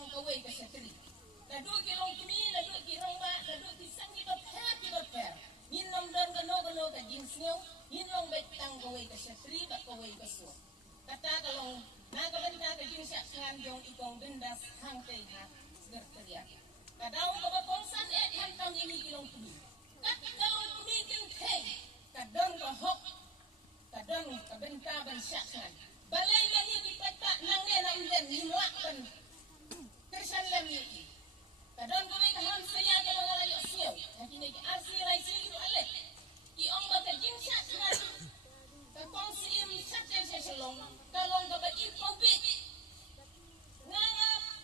tang kawai ka satri nadu ki long kumi nadu ki rongba nadu ki sangi ba pher yin long dan ka no ka jin snew yin long bai tang kawai ka satri ba kawai ka so kata ka long na ka benda ka jin syak ngan jong ikong benda hang tei ha gerteria kadang ka ba kongsan han tang ini ki long kumi kat ka long kumi kin thei kadang ka hok kadang ka benda ban syak ngan balai lagi kita tak nang ne nam den ni muak ban Krishan lam ni kadang ko may kaham saya ka mga layo siyo hati ni arsi rai si itu ale ki ong ba ka jin shat ngan ka kong si im shat se selong ka long ka ba i covid nga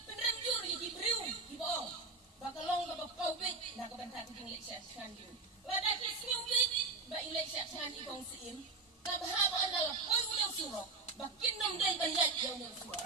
penrem jur di briu di bong ba ka long ka ba covid na ka ban ta jing le shat ngan ju ba da ki siu ba i le shat ngan i kong si im ka ba ha ba andal ko mo suro bakin nom dai ban ya yo no suro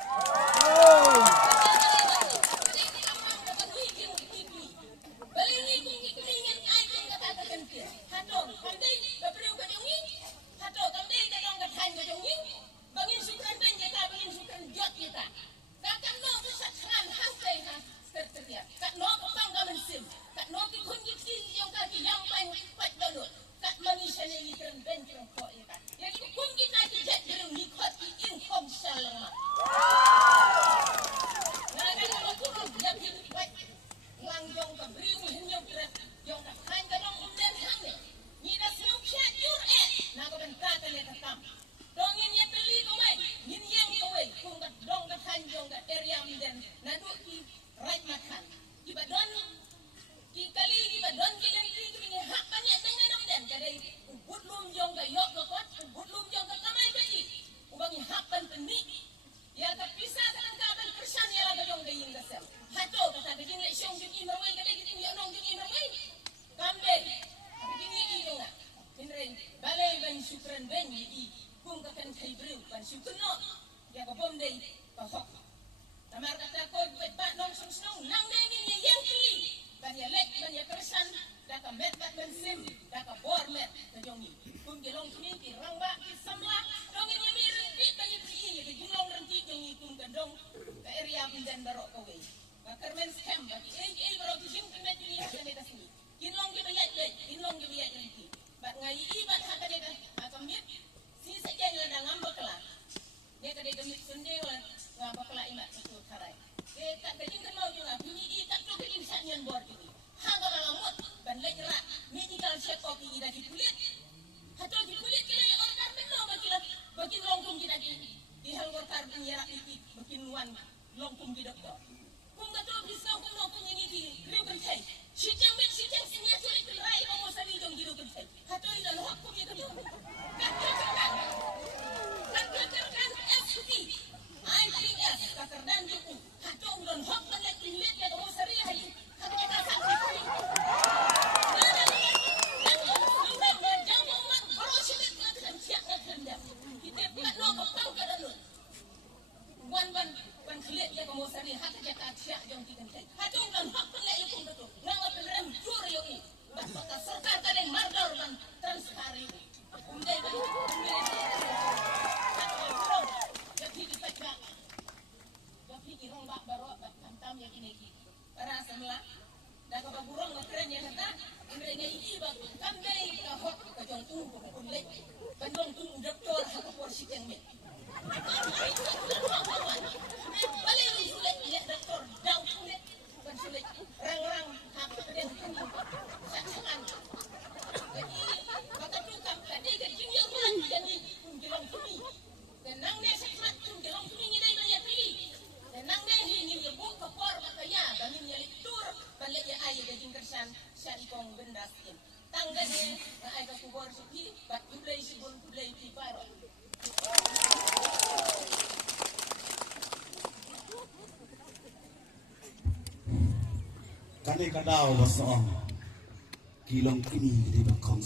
Kani kadao basoong kilong ini di bakong